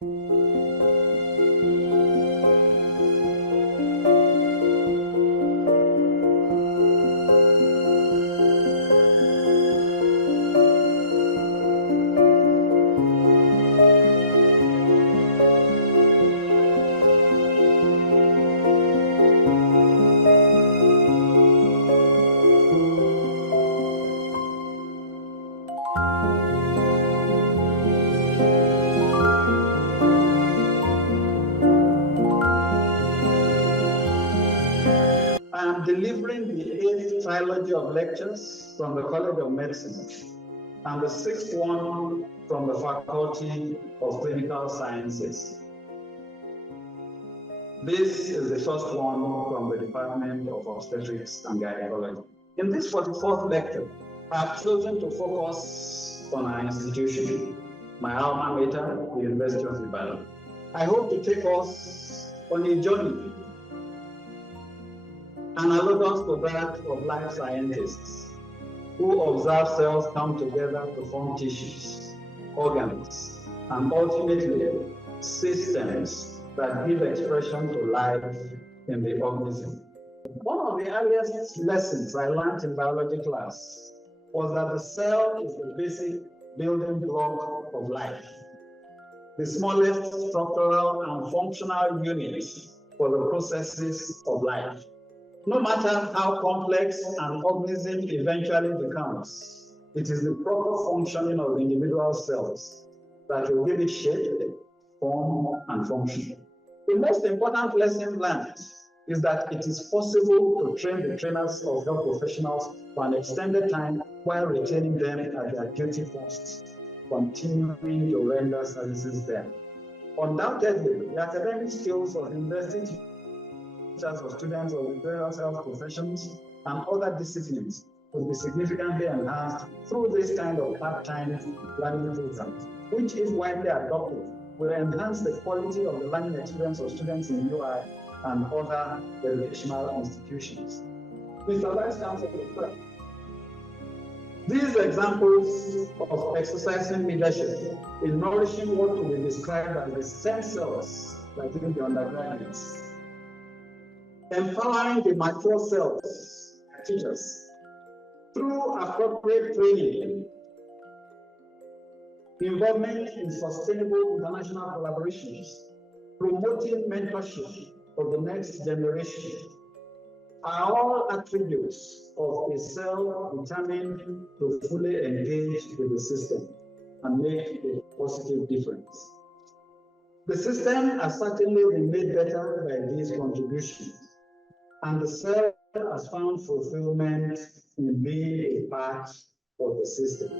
I am delivering the 8th trilogy of lectures from the College of Medicine and the 6th one from the Faculty of Clinical Sciences. This is the first one from the Department of Obstetrics and Gynaecology. In this 44th lecture, I have chosen to focus on our institution, my alma mater, the University of Ibadan. I hope to take us on a journey analogous to that of life scientists who observe cells come together to form tissues, organs, and ultimately systems that give expression to life in the organism. One of the earliest lessons I learned in biology class was that the cell is the basic building block of life, the smallest structural and functional unit for the processes of life. No matter how complex an organism eventually becomes, it is the proper functioning of the individual cells that will give it shape, form, and function. The most important lesson learned is that it is possible to train the trainers of health professionals for an extended time while retaining them at their duty posts, continuing to render services there. Undoubtedly, the academic skills of university teachers or students of the various health professions and other disciplines will be significantly enhanced through this kind of part-time learning programs, which, if widely adopted, will enhance the quality of the learning experience of students in UI and other educational institutions. Mr. Vice Chancellor, these examples of exercising leadership in nourishing what will be described as the stem cells, like in the undergraduates, empowering the mature cells, teachers, through appropriate training, involvement in sustainable international collaborations, promoting mentorship of the next generation, are all attributes of a cell determined to fully engage with the system and make a positive difference. The system has certainly been made better by these contributions, and the cell has found fulfillment in being a part of the system.